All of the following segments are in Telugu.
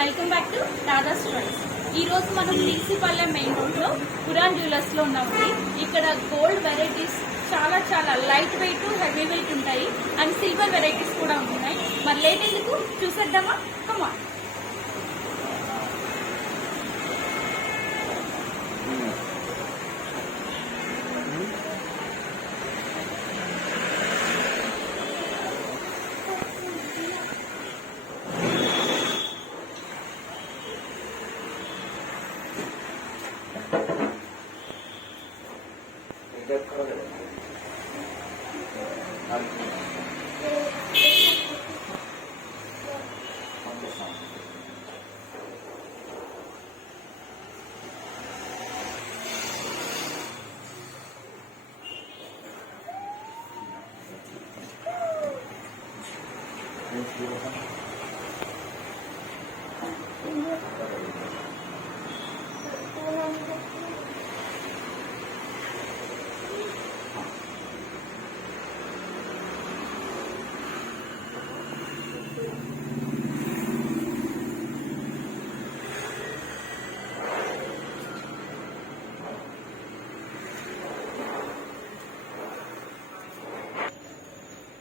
Welcome back to Radha students. ఈ రోజు మనం టీసీపల్లె మెయిన్ రోడ్ లో పురాన్ జ్యువెలర్స్ లో ఉన్నామండి. ఇక్కడ గోల్డ్ వెరైటీస్ చాలా లైట్ వెయిట్, హెవీ వెయిట్ ఉంటాయి అండ్ సిల్వర్ వెరైటీస్ కూడా ఉన్నాయి. మరి లేట్ ఎందుకు చూసేద్దామా? కమా.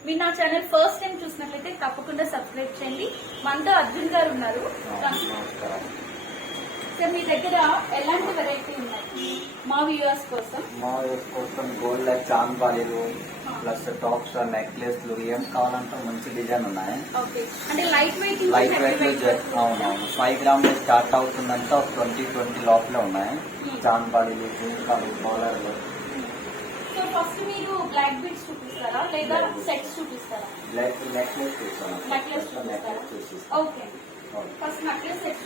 మీరు నా ఛానల్ ఫస్ట్ టైం చూసినట్లయితే తప్పకుండా సబ్స్క్రైబ్ చేయండి. మనతో అర్జున్ గారు ఉన్నారు. సార్, మీ దగ్గర ఎలాంటి వెరైటీ ఉన్నాయి మా వ్యూవర్స్ కోసం? గోల్డ్ చాంద్ బాలీలు ప్లస్ టాప్స్, నెక్లెస్లు ఏం కావాలంటే మంచి డిజైన్ ఉన్నాయి. అంటే లైట్ వెయిట్ అవునవును 5 గ్రాములు స్టార్ట్ అవుతుందంటే 20 లోపల ఉన్నాయి. చాంద్ బాలీలు, జుంకాలు, బాలర్లు. సో ఫస్ట్ మీరు బ్లాక్ బీడ్స్ చూపిస్తారా లేదా సెట్స్ చూపిస్తారా? నెక్లెస్ చూపిస్తాను. నెక్లెస్ చూపిస్తారా? Okay, first necklace set.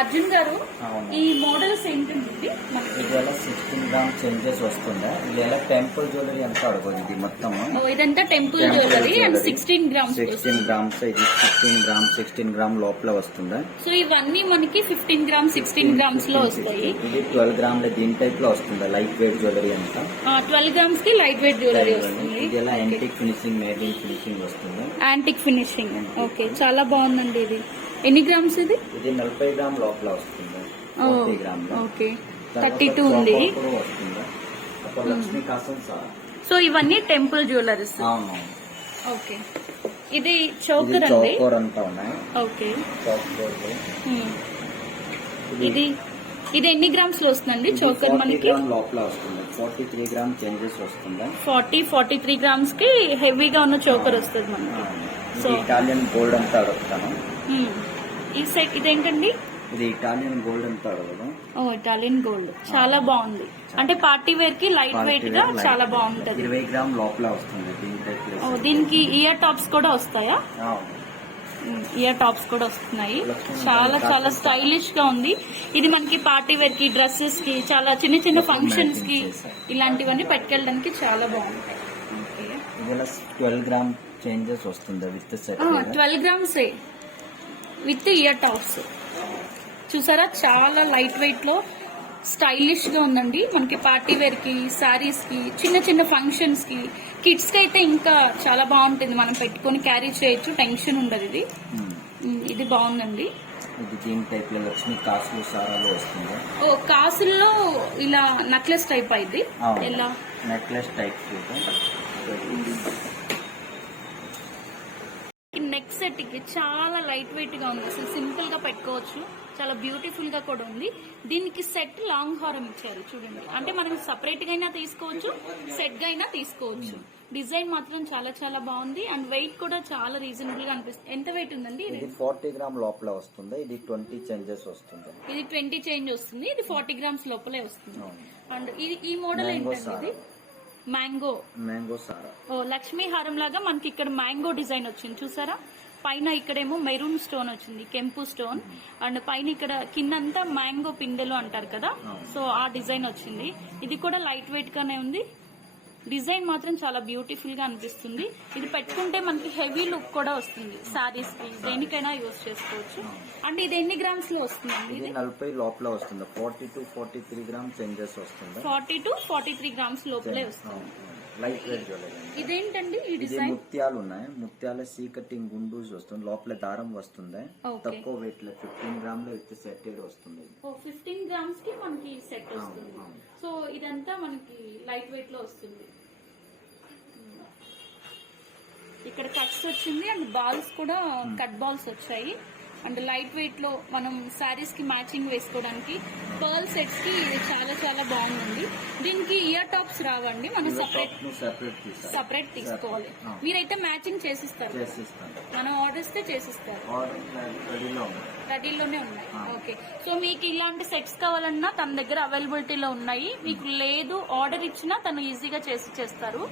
Arjun గారు, ఈ మోడల్స్ ఏంటండి? ఇదిలా 16 గ్రామ్ చేంజెస్ వస్తుందా? ఇలా టెంపుల్ జ్యువెలరీ ఎంత అడగదు. ఇది మొత్తం ఇదంతా టెంపుల్ జ్యువెలరీ అండ్ 16 గ్రామ్స్. ఇది 16 గ్రామ్ లోపల వస్తుందా? సో ఇవన్నీ మనకి 15 గ్రామ్స్ 16 గ్రామ్స్ లో వస్తాయి. ఇది 12 గ్రామ్ దీని టైప్ లో వస్తుందా? లైట్ వెయిట్ జ్యువెలరీ అంతా 12 గ్రామ్స్ కి లైట్ వెయిట్ జ్యువెలరీ వస్తుంది. ఇది ఎలా antique finishing, made in finishing వస్తుంది. Antique finishing. ఓకే, చాలా బాగుందండి. ఇది ఎన్ని గ్రామ్స్? ఇది 40 గ్రామ్ లోపల వస్తుంది. 40 గ్రామ్. ఓకే, 32 ఉంది. లక్ష్మీ కాసం సార్. సో ఇవన్నీ టెంపుల్ జ్యువెలరీస్. అవును. ఓకే, ఇది చౌకర్ అండి. చౌకర్ అంతా ఉన్నాయి. ఓకే, ఇది ఇది ఎన్ని గ్రామ్స్ లో వస్తుందండి చౌకర్? మనకి లోపల వస్తుంది. 43 గ్రామ్ చేంజెస్ వస్తుంది. 43 గ్రామ్స్ కి హెవీగా ఉన్న చౌకర్ వస్తుంది మనకి. సో ఇటాలియన్ గోల్డ్ అంతా అడుగుతాను. ఈ సెట్ ఇదేంటండి? ఇది ఇటాలియన్ గోల్డ్ అంతా అడగదు. ఇటాలియన్ గోల్డ్ చాలా బాగుంది. అంటే పార్టీ వేర్ కి లైట్ వెయిట్ గా చాలా బాగుంటది. 20 గ్రామ్ లోపల వస్తుంది. దీనికి ఇయర్ టాప్స్ కూడా వస్తాయా? ఇయర్ టాప్స్ కూడా వస్తున్నాయి. చాలా స్టైలిష్ గా ఉంది. ఇది మనకి పార్టీ వేర్ కి, డ్రెస్సెస్ కి, చాలా చిన్న ఫంక్షన్స్ కి ఇలాంటివన్నీ పెట్టుకెళ్ళడానికి చాలా బాగుంటాయి. 12 గ్రామ్ చేంజెస్ వస్తుంది with set. 12 grams with ear tops. చూసారా, చాలా లైట్ వెయిట్ లో స్టైలిష్ గా ఉందండి. మనకి పార్టీ వేర్ కి, సారీస్ కి, చిన్న ఫంక్షన్స్ కి, కిడ్స్ కి అయితే ఇంకా చాలా బాగుంటుంది. మనం పెట్టుకుని క్యారీ చేయొచ్చు, టెన్షన్ ఉండదు. ఇది బాగుందండి. ఇది దీని టైప్ లో లక్ష్మీ కాసులు, సారాలు వస్తుంది. కాసుల్లో ఇలా నెక్లెస్ టైప్ అయింది. ఎలా నెక్లెస్ టైప్ నెక్ సెట్ కి చాలా లైట్ వెయిట్ గా ఉంది. అసలు సింపుల్ గా పెట్టుకోవచ్చు. చాలా బ్యూటిఫుల్ గా కూడా ఉంది. దీనికి సెట్ లాంగ్ హారం ఇచ్చారు చూడండి. అంటే మనం సపరేట్ గా అయినా తీసుకోవచ్చు, సెట్ గా అయినా తీసుకోవచ్చు. డిజైన్ మాత్రం చాలా బాగుంది అండ్ వెయిట్ కూడా చాలా రీజనబుల్ గా అనిపిస్తుంది. ఎంత వెయిట్ ఉందండి? ఇది 40 గ్రామ్ లోపల వస్తుంది. ఇది 20 చేంజెస్ వస్తుంది. ఇది 20 చేంజ్ వస్తుంది. ఇది 40 గ్రామ్స్ లోపలే వస్తుంది. అండ్ ఈ మోడల్ ఏంటండి? ఇది మ్యాంగో సారా. లక్ష్మీ హారం లాగా మనకి ఇక్కడ మ్యాంగో డిజైన్ వచ్చింది చూసారా. పైన ఇక్కడేమో మెరూన్ స్టోన్ వచ్చింది, కెంపు స్టోన్. అండ్ పైన ఇక్కడ కిందంతా మ్యాంగో పిందెలు అంటారు కదా, సో ఆ డిజైన్ వచ్చింది. ఇది కూడా లైట్ వెయిట్ గానే ఉంది. డిజైన్ మాత్రం చాలా బ్యూటిఫుల్ గా అనిపిస్తుంది. ఇది పెట్టుకుంటే మనకి హెవీ లుక్ కూడా వస్తుంది. సారీస్ కి దేనికైనా యూజ్ చేసుకోవచ్చు. అంటే ఇది ఎన్ని గ్రామ్స్ లో వస్తుంది? ఇది 40 లోపల వస్తుంది. 40 to 43 గ్రామ్స్ చేంజెస్ వస్తుంది. 40 to 43 గ్రామ్స్ లోపలే వస్తుంది. Light weight jewellery. ఇదేంటండి ఈ ఇది డిజైన్? ముత్యాలు ఉన్నాయి, ముత్యాల సీ కటింగ్ గుండూస్ వస్తుంది, లోపల దారం వస్తుంది. Okay. తక్కువ వెయిట్ లో 15 గ్రామ్ లో విత్ సెట్టెడ్ వస్తుంది. 15 గ్రామ్స్ కి మనకి సెట్ వస్తుంది. అవును. సో ఇదంతా మనకి లైట్ వెయిట్ లో వస్తుంది. ఇక్కడ కట్స్ వచ్చింది అండ్ బాల్స్ కూడా కట్ బాల్స్ వచ్చాయి. అండ్ లైట్ వెయిట్ లో మనం శారీస్ కి మ్యాచింగ్ వేసుకోవడానికి పర్ల్ సెట్ కి ఇది చాలా చాలా బాగుంది. దీనికి ఇయర్ టాప్స్ రావండి, మనం సపరేట్ తీసుకోవాలి. మీరైతే మ్యాచింగ్ చేసిస్తారు, మనం ఆర్డర్ ఇస్తే చేసిస్తారు. రెడీలోనే ఉన్నాయి. ఓకే, సో మీకు ఇలాంటి సెట్స్ కావాలన్నా తన దగ్గర అవైలబిలిటీలో ఉన్నాయి. మీకు లేదు ఆర్డర్ ఇచ్చినా తను ఈజీగా చేస్తారు.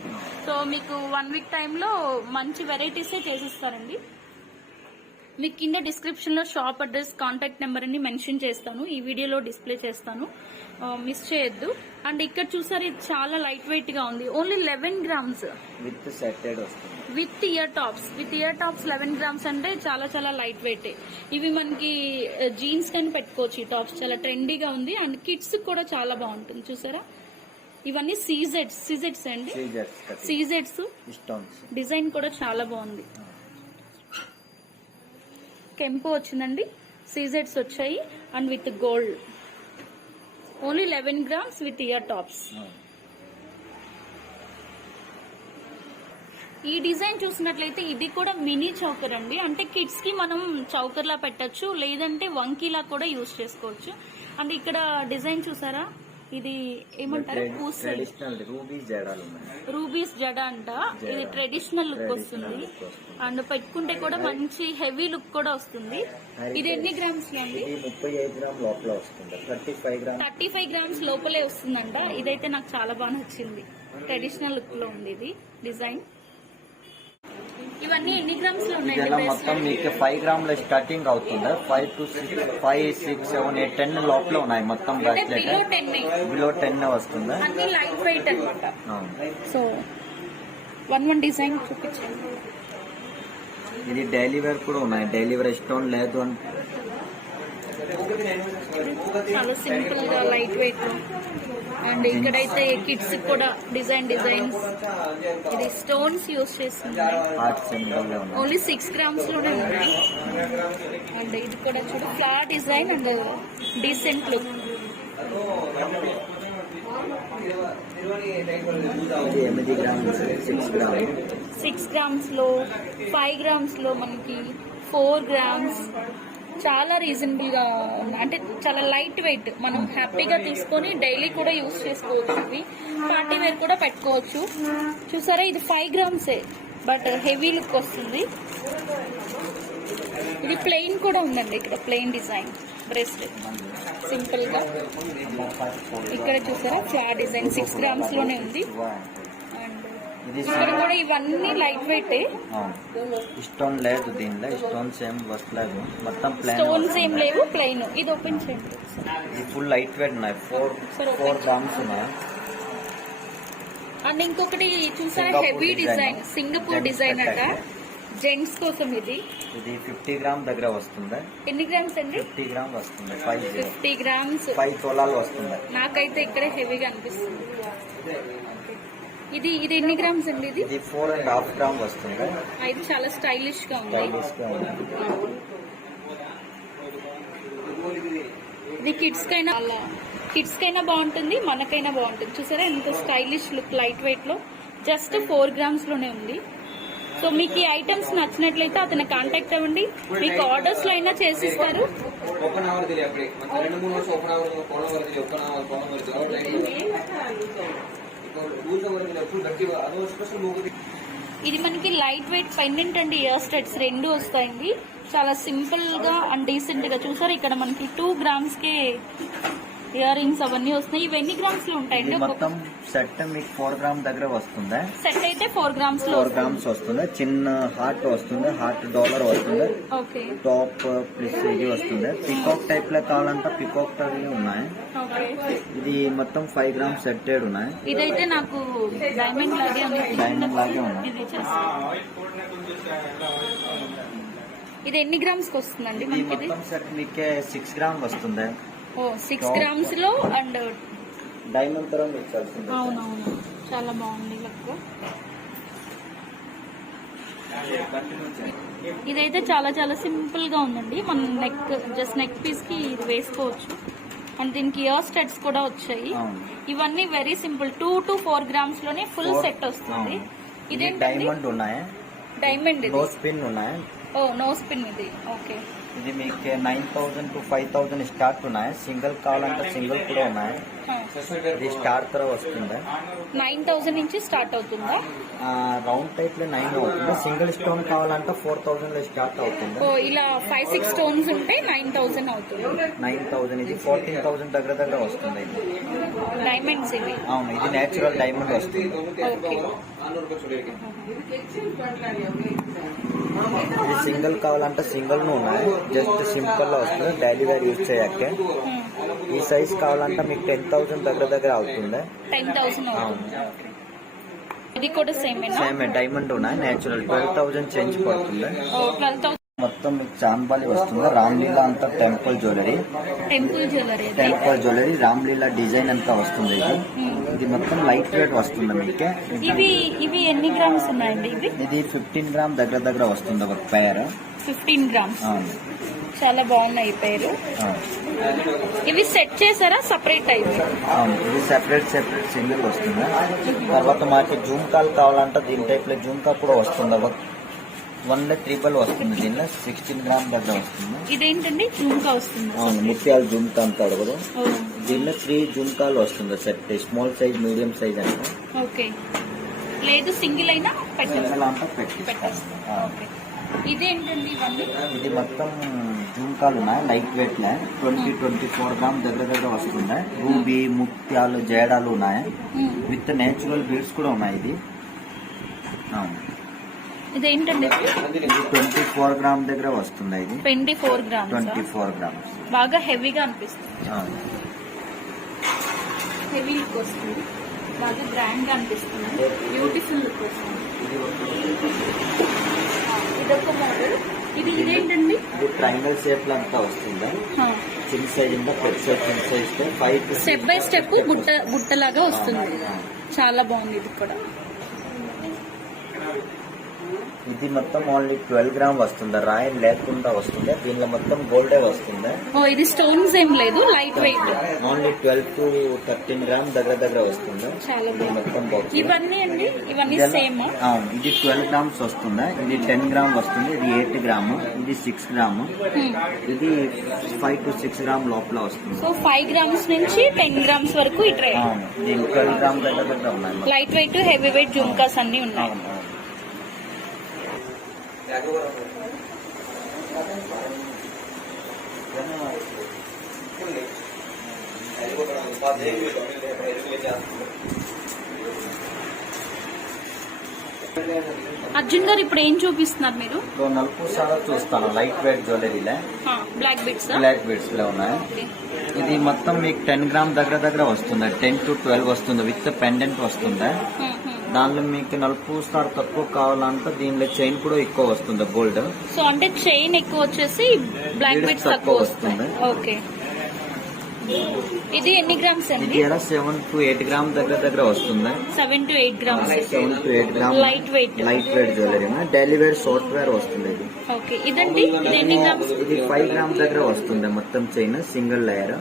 సో మీకు 1 వీక్ టైంలో మంచి వెరైటీసే చేసిస్తారండి. మీకు కింద డిస్క్రిప్షన్ లో షాప్ అడ్రస్, కాంటాక్ట్ నెంబర్ అని మెన్షన్ చేస్తాను, ఈ వీడియోలో డిస్ప్లే చేస్తాను, మిస్ చేయొద్దు. అండ్ ఇక్కడ చూసారు ఇది చాలా లైట్ వెయిట్ గా ఉంది, ఓన్లీ 11 గ్రామ్స్ విత్ సెట్టెడ్ వస్తుంది, విత్ ఇయర్ టాప్స్ 11 గ్రామ్స్ అంటే చాలా చాలా లైట్ వెయిట్. ఇవి మనకి జీన్స్ కానీ పెట్టుకోవచ్చు. ఈ టాప్స్ చాలా ట్రెండీగా ఉంది అండ్ కిడ్స్ కూడా చాలా బాగుంటుంది. చూసారా ఇవన్నీ సీజెట్స్ అండి, సీజెట్స్ డిజైన్ కూడా చాలా బాగుంది. కెంపు వచ్చిందండి, సీజెట్స్ వచ్చాయి and with gold, only 11 grams with ear tops. ఈ డిజైన్ చూసినట్లయితే ఇది కూడా మినీ చౌకర్ అండి, అంటే కిడ్స్ కి మనం చౌకర్ లా పెట్టచ్చు, లేదంటే వంకీలా కూడా యూజ్ చేసుకోవచ్చు. అండ్ ఇక్కడ డిజైన్ చూసారా, ఇది ఏమంటారు, రూబీస్ జడ అంట. ఇది ట్రెడిషనల్ లుక్ వస్తుంది అండ్ పెట్టుకుంటే కూడా మంచి హెవీ లుక్ కూడా వస్తుంది. ఇది ఎన్ని గ్రామ్స్ లో అండి? 35 గ్రామ్స్ లోపలే వస్తుందంట. ఇదైతే నాకు చాలా బాగా నచ్చింది, ట్రెడిషనల్ లుక్ లో ఉంది ఇది డిజైన్. ఇవన్నీ ఎన్ని గ్రామ్స్ లో ఉన్నాయి? మొత్తం మీకు 5 గ్రామ్ లో స్టార్టింగ్ అవుతుంది. 5 to 6, 5, 6, 7, 8, 10 లోపల ఉన్నాయి మొత్తం. బిలో 10 వస్తుంది. అన్ని లైట్ వెయిట్ అన్నమాట. సో 1 డిజైన్ చూపించండి. ఇది డైలీ వేర్ కూడా ఉన్నాయి, డైలీ వేర్ స్టోన్ లేదు అని చాలా సింపుల్ గా లైట్ వెయిట్. అండ్ ఇక్కడైతే కిడ్స్ కూడా డిజైన్స్, ఇది స్టోన్స్ యూజ్ చేస్తుంది. ఓన్లీ 6 గ్రామ్స్ లోనే ఉన్నాయి. అండ్ ఇది కూడా చూడు, flower design and decent look. 6 grams లో, 5 గ్రామ్స్ లో మనకి 4 గ్రామ్స్ చాలా రీజనబుల్ గా ఉన్నాయి. అంటే చాలా లైట్ వెయిట్, మనం హ్యాపీగా తీసుకొని డైలీ కూడా యూజ్ చేసుకోవచ్చు. ఇవి పార్టీ వేర్ కూడా పెట్టుకోవచ్చు. చూసారా ఇది 5 గ్రామ్సే బట్ హెవీ లుక్ వస్తుంది. ఇది ప్లెయిన్ కూడా ఉందండి, ఇక్కడ ప్లెయిన్ డిజైన్ బ్రేస్లెట్ సింపుల్ గా. ఇక్కడ చూసారా ఫ్లవర్ డిజైన్ 6 గ్రామ్స్ లోనే ఉంది. ఇక్కడ కూడా ఇవన్నీ లైట్ వెయిట్. స్టోన్ లేదు దీనిలో, స్టోన్స్ ఏం వస్తలేదు, మొత్తం స్టోన్స్ ఏం లేవు, ప్లెయిన్. ఇది ఓపెన్ చేయండి. ఇది ఫుల్ లైట్ వెయిట్ ఉన్నాయి, 4 గ్రామ్స్ ఉన్నాయి. అండ్ ఇంకొకటి చూసారా హెవీ డిజైన్, సింగపూర్ డిజైన్ అట, జెంట్స్ కోసం. ఇది 50 గ్రామ్ దగ్గర వస్తుంది. ఎన్ని గ్రామ్స్ అండి? 50 గ్రామ్ వస్తుంది. 50 గ్రామ్స్ 5 తోలాలు వస్తుంది. నాకైతే ఇక్కడే హెవీగా అనిపిస్తుంది. ఇది ఎన్ని గ్రామ్స్ అండి? ఇది 4.5 గ్రామ్ వస్తుంది. ఇది చాలా స్టైలిష్ గా ఉంది. ఇది కిడ్స్ కైనా బాగుంటుంది, మనకైనా బాగుంటుంది. చూసారా ఎంత స్టైలిష్ లుక్, లైట్ వెయిట్ లో జస్ట్ 4 గ్రామ్స్ లోనే ఉంది. సో మీకు ఈ ఐటమ్స్ నచ్చినట్లయితే అతను కాంటాక్ట్ అవ్వండి, మీకు ఆర్డర్స్ లో అయినా చేసిస్తారు. ఇది మనకి లైట్ వెయిట్ పెండెంట్ అండి, ఇయర్ స్టడ్స్ 2 వస్తాయండి. చాలా సింపుల్ గా అండ్ డీసెంట్ గా. చూసారు ఇక్కడ మనకి 2 గ్రామ్స్ కే ఇయర్ రింగ్స్ అవన్నీ వస్తున్నాయి. ఇవి ఎన్ని గ్రామ్స్ లో ఉంటాయండి? మొత్తం సెట్ మీకు 4 గ్రామ్ దగ్గర వస్తుంది. సెట్ అయితే 4 గ్రామ్స్ లో 4 గ్రామ్స్ వస్తుంది. చిన్న హార్ట్ వస్తుంది, హార్ట్ డాలర్ వస్తుంది, టాప్ ప్లస్ ఇది వస్తుంది. పికాక్ టైప్ లో కావాలంటే పికాక్ టైప్ ఉన్నాయి. ఇది మొత్తం 5 గ్రామ్స్ సెట్టెడ్ ఉన్నాయి. ఇదైతే నాకు డైమండ్ లాగే ఉన్నాయి. ఇది ఎన్ని గ్రామ్స్ కి వస్తుందండి? మొత్తం సెట్ మీకే 6 గ్రామ్ వస్తుంది. 6 గ్రామ్స్ లో అండ్ డైమండ్ తరం ఇచ్చాల్సింది. అవునవును చాలా బాగుంది లుక్. ఇదైతే చాలా చాలా సింపుల్ గా ఉందండి. మనం నెక్ పీస్ కి ఇది వేసుకోవచ్చు. అండ్ దీనికి ఇయర్ స్టడ్స్ కూడా వచ్చాయి. ఇవన్నీ వెరీ సింపుల్ 2 to 4 grams లోనే ఫుల్ సెట్ వస్తుంది. ఇదేంటి డైమండ్ ఉన్నాయి, డైమండ్ నో స్పిన్ ఉన్నాయి. ఓ నో స్పిన్ ఇది. ఓకే, ఇది మీకు 9,000 to 5,000 స్టార్ట్ ఉన్నాయి. సింగిల్ కావాలంటే సింగిల్ కూడా ఉన్నాయి. ఇది స్టార్ తో వస్తుంది. 9,000 నుంచి స్టార్ట్ అవుతుందా? రౌండ్ టైప్ లో 9 అవుతుంది. సింగిల్ స్టోన్ కావాలంటే 4,000 లో స్టార్ట్ అవుతుంది. ఓ ఇలా 5-6 స్టోన్స్ ఉంటే 9,000 అవుతుంది. 9,000 ఇది 14,000 దగ్గర వస్తుంది. డైమండ్స్ ఇవి. అవును, ఇది నేచురల్ డైమండ్ వస్తుంది. ఓకే, ఇది సింగిల్ కావాలంటే సింగిల్ ను ఉన్నాయి. జస్ట్ సింపుల్ లో వస్తుంది, డైలీ వేర్ యూజ్ చేయకే. ఈ సైజ్ కావాలంటే మీకు 10,000 దగ్గర అవుతుంది. 10,000 అవుతుంది. ఇది కూడా సేమ్ డైమండ్ ఉన్నాయి. నేచురల్ 12,000 చేంజ్ పడుతుంది. 12,000 మొత్తం మీకు చాంబాలి వస్తుంది. రామ్లీలా అంతా టెంపుల్ జ్యువెలరీ రామ్లీలా డిజైన్ అంతా వస్తుంది. ఇది మొత్తం లైట్ వెయిట్ వస్తుంది మీకు. ఇవి ఎన్ని గ్రామ్స్ ఉన్నాయండి? ఇది 15 గ్రామ్ దగ్గర వస్తుంది ఒక పేర్. 15 గ్రామ్స్. చాలా బాగున్నాయి ఈ పేరు. ఇవి సెట్ చేసారా సపరేట్ అయింది? ఇది సెపరేట్ సింగిల్ వస్తుంది. తర్వాత మాకు జూమ్కాలు కావాలంటే దీని టైప్ లో జూమ్కా కూడా వస్తుంది. 1/3 వస్తుంది. దీనిలో 16 గ్రామ్ దగ్గర వస్తుంది. ఇదేంటండి జుమ్కా వస్తుంది? అవును, ముత్యాలు జుమ్కా అంటాడు కదా. దీనిలో 3 జుమ్కాలు వస్తుంది set. Small size, medium size అంటే. ఓకే, లేదు సింగిల్ అయినా ఇదేంటండి ఇవన్నీ? ఇది మొత్తం జుమ్కాలు ఉన్నాయి. లైట్ వెయిట్ 20-24 గ్రామ్ దగ్గర వస్తుంది. రూబీ, ముత్యాలు, జేడాలు ఉన్నాయి. విత్ నేచురల్ బీడ్స్ కూడా ఉన్నాయి. ఇది ఇదేంటండి? ఇది 24 గ్రామ్ దగ్గర వస్తుంది. ఇది 24 గ్రామ్స్. బాగా హెవీగా అనిపిస్తుంది. హెవీ లుక్ వస్తుంది, బాగా గ్రాండ్ గా అనిపిస్తుంది. బ్యూటిఫుల్ లుక్ వస్తుంది. ఇదొక మోడల్. ఇదేంటండి? ఇది ట్రయాంగిల్ షేప్ లో అంతా వస్తుంది. చిన్న సైజ్ ఇంకా పెద్ద సైజ్, చిన్న సైజ్ 5 స్టెప్ బై స్టెప్ బుట్టలాగా వస్తుంది. చాలా బాగుంది ఇది కూడా. ఇది మొత్తం ఓన్లీ 12 గ్రామ్ వస్తుంది. రాయల్ లేకుండా వస్తుంది. దీనిలో మొత్తం గోల్డే వస్తుంది. ఇది స్టోన్స్ ఏం లేదు, light weight. Only 12 to 13 gram దగ్గర వస్తుంది. చాలా మొత్తం ఇవన్నీ అండి, ఇవన్నీ సేమ్. ఇది 12 గ్రామ్స్ వస్తుంది. ఇది 10 గ్రామ్ వస్తుంది. ఇది 8 గ్రామ్. ఇది 6 గ్రామ్. ఇది 5 to 6 గ్రామ్ లోపల వస్తుంది. సో 5 గ్రామ్స్ నుంచి 10 గ్రామ్స్ వరకు ఈ ట్రే. దీని 12 గ్రామ్ దగ్గర ఉన్నాయి. Light weight, heavy weight jhumkas అన్ని ఉన్నాయి. అర్జున్ గారు ఇప్పుడు ఏం చూపిస్తున్నారు మీరు? నలుపు సారా చూస్తాను. లైట్ వెయిట్ జ్యువెలరీలే బ్లాక్ బీడ్స్ లో ఉన్నాయి. ఇది మొత్తం మీకు 10 గ్రామ్ దగ్గర వస్తుంది. 10 to 12 వస్తుంది. విత్ పెండెంట్ వస్తుంది. దానిలో మీకు నలుపు స్టార్ తక్కువ కావాలంటే దీనిలో చైన్ కూడా ఎక్కువ వస్తుంది, గోల్డ్. సో అంటే చైన్ ఎక్కువ వచ్చేసి బ్లాక్ బీడ్స్ తక్కువ వస్తుంది. ఓకే, ఇది ఎన్ని గ్రామ్స్ అండి? ఇది 7 to 8 గ్రామ్ దగ్గర వస్తుంది. 7 to 8 grams. 7 to 8 gram light weight jewellery. Daily wear short wear వస్తుంది. ఇది ఓకే. ఇదండి, ఇది ఎన్ని గ్రామ్స్? ఇది 5 గ్రామ్ దగ్గర వస్తుంది. మొత్తం చైన్ సింగిల్ లేయర్.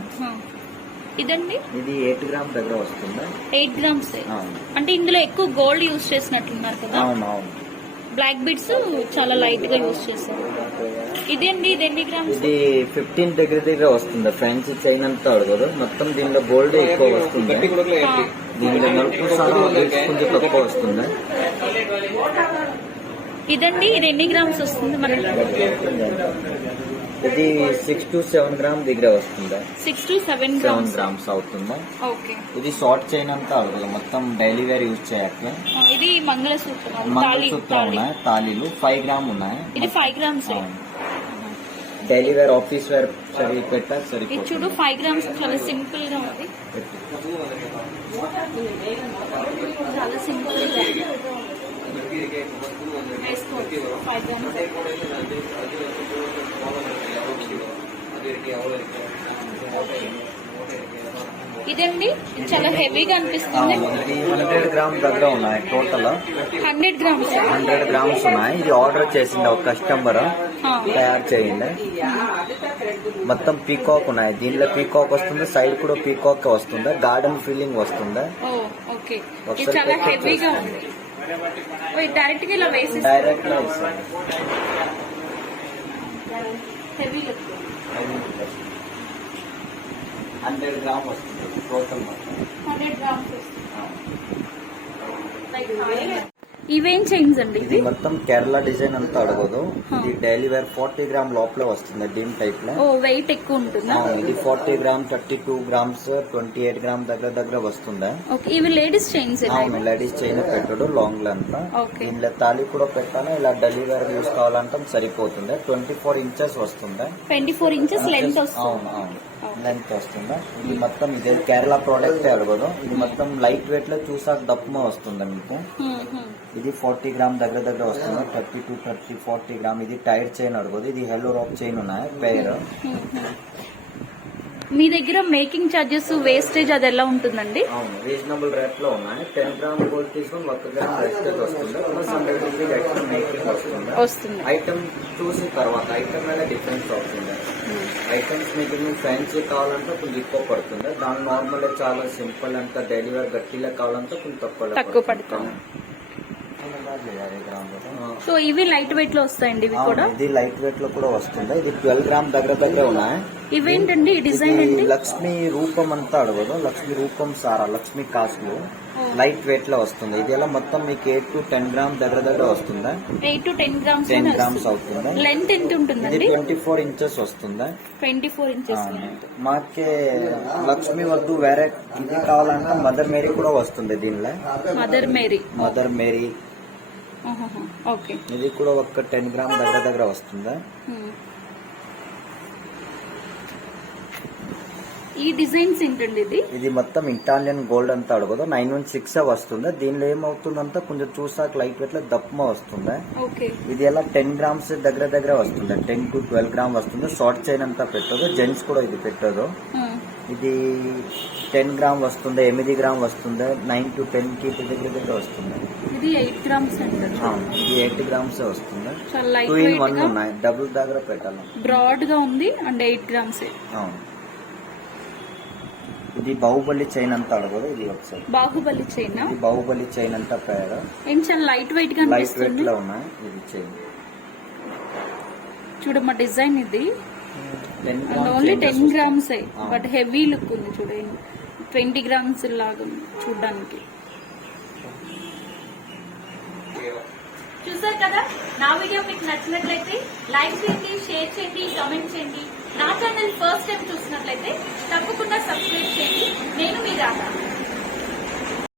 ఇదండి, ఇది 8 గ్రామ్ దగ్గర వస్తుంది. 8 గ్రామ్స్. అంటే ఇందులో ఎక్కువ గోల్డ్ యూజ్ చేసినట్లున్నారు కదా. అవునవును. బ్లాక్ బీడ్స్ చాలా లైట్ గా యూజ్ చేశారు. ఇదేంటి, ఇది ఎన్ని గ్రామ్స్? ఇది 15 దగ్గర వస్తుంది. ఫ్యాన్సీ చైన్ అంతా అడగదు. మొత్తం దీనిలో గోల్డ్ ఎక్కువ వస్తుంది. దీనిలో నలుపు సారా కొంచెం తక్కువ వస్తుంది. ఇదండి, ఇది ఎన్ని గ్రామ్స్ వస్తుంది మనకి? ఇది 6 to 7 గ్రామ్ దగ్గర వస్తుంది. 6 to 7 గ్రామ్స్ అవుతుంది. ఓకే. ఇది షార్ట్ చైన్ అంతా అడగదు. మొత్తం డైలీ వేర్ యూజ్ చేయట్లే. ఇది మంగళసూత్రం ఉన్నాయి. తాళీలు 5 గ్రామ్ ఉన్నాయి. ఇది 5 grams. Daily wear, office wear సరి పెట్టా సరి. ఇది చూడు 5 గ్రామ్స్ చాలా సింపుల్ గా ఉంది. చాలా సింపుల్ గా వేసుకోవచ్చు. 5 గ్రామ్స్. ఇదండి చాలా హెవీగా అనిపిస్తుంది. ఇది 100 గ్రామ్స్ దగ్గర ఉన్నాయి టోటల్. 100 గ్రామ్స్ 100 గ్రామ్స్ ఉన్నాయి. ఇది ఆర్డర్ చేసింది ఒక కస్టమర్, తయారు చేయండి. మొత్తం పీకాక్ ఉన్నాయి. దీనిలో పీకాక్ వస్తుంది, సైడ్ కూడా పీకాక్ వస్తుంది, గార్డెన్ ఫీలింగ్ వస్తుంది. ఓకే, ఇది చాలా హెవీగా ఉంది. డైరెక్ట్ గా ఇలా వేసి డైరెక్ట్ గా ఇస్తాను. Heavy look. 100 గ్రామ్ వస్తుంది టోటల్ మొత్తం. 100 గ్రామ్స్ ఇవేం చైన్స్ అండి? ఇది మొత్తం కేరళ డిజైన్ అంతా అడగదు. ఇది డైలీ వేర్ 40 గ్రామ్ లోపల వస్తుంది. దీని టైప్ లో వెయిట్ ఎక్కువ ఉంటుంది. ఇది 40 గ్రామ్, 32 గ్రామ్స్, 28 గ్రామ్ దగ్గర వస్తుంది. ఇవి లేడీస్ చైన్స్. అవును, లేడీస్ చైన్ పెట్టడు లాంగ్ లెంత్. దీనిలో తాళి కూడా పెట్టాను. ఇలా డైలీ వేర్ యూస్ కావాలంటే సరిపోతుంది. 24 ఇంచెస్ వస్తుంది. 24 ఇంచెస్ లెంత్ వస్తుంది. అవును అవును, లెంత్ వస్తుంది. ఇది మొత్తం ఇదే కేరళ ప్రోడక్ట్ అడగదు. ఇది మొత్తం లైట్ వెయిట్ లో చూసాక దప్పమ వస్తుంది మీకు. ఇది 40 గ్రామ్ దగ్గర వస్తుంది. 32, 30, 40 గ్రామ్. ఇది టైర్ చైన్ అడగదు. ఇది హెల్లో రాక్ చైన్ ఉన్నాయి పేర్. మీ దగ్గర మేకింగ్ చార్జెస్, వేస్టేజ్ అది ఎలా ఉంటుందండి? అవును, రీజనబుల్ రేట్ లో ఉన్నాయి. 10 గ్రామ్ గోల్డ్ తీసుకుని 1 గ్రామ్ వేస్టేజ్ వస్తుంది. ప్లస్ 100 రూపీస్ ఎక్స్ట్రా మేకింగ్ వస్తుంది. ఐటమ్ చూసిన తర్వాత ఐటమ్ మీద డిఫరెన్స్ అవుతుంది. ఐటమ్స్ మీకు ఫ్యాన్సీ కావాలంటే కొంచెం ఎక్కువ పడుతుంది. దాని నార్మల్ చాలా సింపుల్ అంతా డైలీ వేర్ గట్టిలో కావాలంటే కొంచెం తక్కువ పడుతుంది. సో ఇవి లైట్ వెయిట్ లో వస్తాయండి. ఇవి కూడా ఇది లైట్ వెయిట్ లో కూడా వస్తుంది. ఇది 12 గ్రామ్ దగ్గర ఉన్నాయి. ఇవేంటండి ఈ డిజైన్? లక్ష్మీ రూపం అంతా అడగదు. లక్ష్మీ రూపం సారా, లక్ష్మీ కాసులు లైట్ వెయిట్ లో వస్తుంది. ఇది ఎలా మొత్తం మీకు 8 to 10 గ్రామ్ దగ్గర వస్తుంది. 8 to 10 గ్రామ్స్ 10 గ్రామ్స్ అవుతుంది. లెంత్ ఎంత ఉంటుందండి? 24 ఇంచెస్ వస్తుంది. 24 ఇంచెస్. మాకే లక్ష్మీ వద్దు, వేరే ఇది కావాలంటే మదర్ మేరీ కూడా వస్తుంది. దీనిలో మదర్ మేరీ ఓకే. ఇది కూడా ఒక 10 గ్రామ్ దగ్గర వస్తుంది. ఈ డిజైన్స్ ఏంటండి? ఇది మొత్తం ఇటాలియన్ గోల్డ్ అంతా అడగదు. 916 వస్తుంది. దీనిలో ఏమవుతుందంటే కొంచెం చూసాక లైట్ వెయిట్ లో దప్పమ వస్తుంది. ఇది ఎలా 10 గ్రామ్స్ దగ్గర వస్తుంది. 10 to 12 గ్రామ్ వస్తుంది. షార్ట్ చైన్ అంతా పెట్టదు. జెంట్స్ కూడా ఇది పెట్టదు. ఇది 10 గ్రామ్ వస్తుంది, 8 గ్రామ్ వస్తుంది. 9 to 10 కి దగ్గర వస్తుంది. ఇది 8 గ్రామ్స్ ఇది 8 గ్రామ్స్ వస్తుంది. 2 in 1 ఉన్నాయి. డబుల్ దగ్గర పెట్టాలి. బ్రాడ్ గా ఉంది అండ్ 8 గ్రామ్స్. అవును. ఇది బాహుబలి చైన్ అంతా అడగదు. ఇది ఒకసారి బాహుబలి చైన్. ఇది బాహుబలి చైన్ అంతా పేరు. చాలా లైట్ వెయిట్ గా లైట్ వెయిట్ లో ఉన్నాయి. ఇది చైన్ చూడమ్మా, డిజైన్ ఇది only 10 grams. But heavy look ఉంది చూడండి. 20 గ్రామ్స్ లాగా చూడడానికి. చూసారు కదా, నా వీడియో మీకు నచ్చినట్లయితే లైక్ చేయండి, షేర్ చేయండి, కామెంట్ చేయండి. నా ఛానల్ ఫస్ట్ టైం చూసినట్లయితే తప్పకుండా సబ్స్క్రైబ్ చేయండి. నేను మీ రాధా.